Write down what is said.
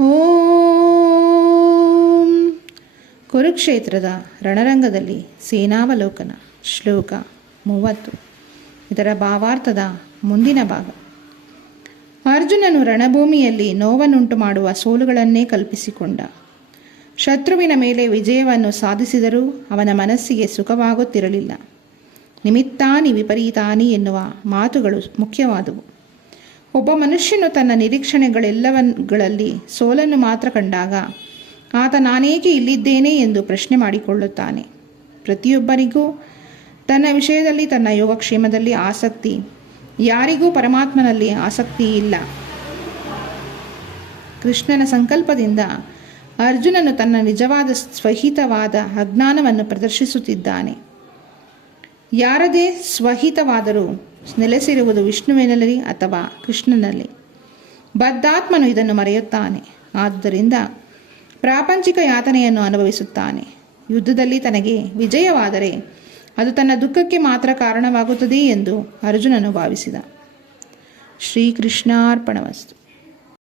ಓಂ. ಕುರುಕ್ಷೇತ್ರದ ರಣರಂಗದಲ್ಲಿ ಸೇನಾವಲೋಕನ ಶ್ಲೋಕ 30. ಇದರ ಭಾವಾರ್ಥದ ಮುಂದಿನ ಭಾಗ. ಅರ್ಜುನನು ರಣಭೂಮಿಯಲ್ಲಿ ನೋವನ್ನುಂಟು ಮಾಡುವ ಸೋಲುಗಳನ್ನೇ ಕಲ್ಪಿಸಿಕೊಂಡ. ಶತ್ರುವಿನ ಮೇಲೆ ವಿಜಯವನ್ನು ಸಾಧಿಸಿದರೂ ಅವನ ಮನಸ್ಸಿಗೆ ಸುಖವಾಗುತ್ತಿರಲಿಲ್ಲ. ನಿಮಿತ್ತಾನಿ ವಿಪರೀತಾನಿ ಎನ್ನುವ ಮಾತುಗಳು ಮುಖ್ಯವಾದವು. ಒಬ್ಬ ಮನುಷ್ಯನು ತನ್ನ ನಿರೀಕ್ಷಣೆಗಳೆಲ್ಲವುಗಳಲ್ಲಿ ಸೋಲನ್ನು ಮಾತ್ರ ಕಂಡಾಗ ಆತ ನಾನೇಕೆ ಇಲ್ಲಿದ್ದೇನೆ ಎಂದು ಪ್ರಶ್ನೆ ಮಾಡಿಕೊಳ್ಳುತ್ತಾನೆ. ಪ್ರತಿಯೊಬ್ಬರಿಗೂ ತನ್ನ ವಿಷಯದಲ್ಲಿ, ತನ್ನ ಯೋಗಕ್ಷೇಮದಲ್ಲಿ ಆಸಕ್ತಿ. ಯಾರಿಗೂ ಪರಮಾತ್ಮನಲ್ಲಿ ಆಸಕ್ತಿ ಇಲ್ಲ. ಕೃಷ್ಣನ ಸಂಕಲ್ಪದಿಂದ ಅರ್ಜುನನು ತನ್ನ ನಿಜವಾದ ಸ್ವಹಿತವಾದ ಅಜ್ಞಾನವನ್ನು ಪ್ರದರ್ಶಿಸುತ್ತಿದ್ದಾನೆ. ಯಾರದೇ ಸ್ವಹಿತವಾದರೂ ನೆಲೆಸಿರುವುದು ವಿಷ್ಣುವಿನಲ್ಲಿ ಅಥವಾ ಕೃಷ್ಣನಲ್ಲಿ. ಬದ್ಧಾತ್ಮನು ಇದನ್ನು ಮರೆಯುತ್ತಾನೆ. ಆದ್ದರಿಂದ ಪ್ರಾಪಂಚಿಕ ಯಾತನೆಯನ್ನು ಅನುಭವಿಸುತ್ತಾನೆ. ಯುದ್ಧದಲ್ಲಿ ತನಗೆ ವಿಜಯವಾದರೆ ಅದು ತನ್ನ ದುಃಖಕ್ಕೆ ಮಾತ್ರ ಕಾರಣವಾಗುತ್ತದೆ ಎಂದು ಅರ್ಜುನನು ಭಾವಿಸಿದ. ಶ್ರೀಕೃಷ್ಣಾರ್ಪಣಮಸ್ತು.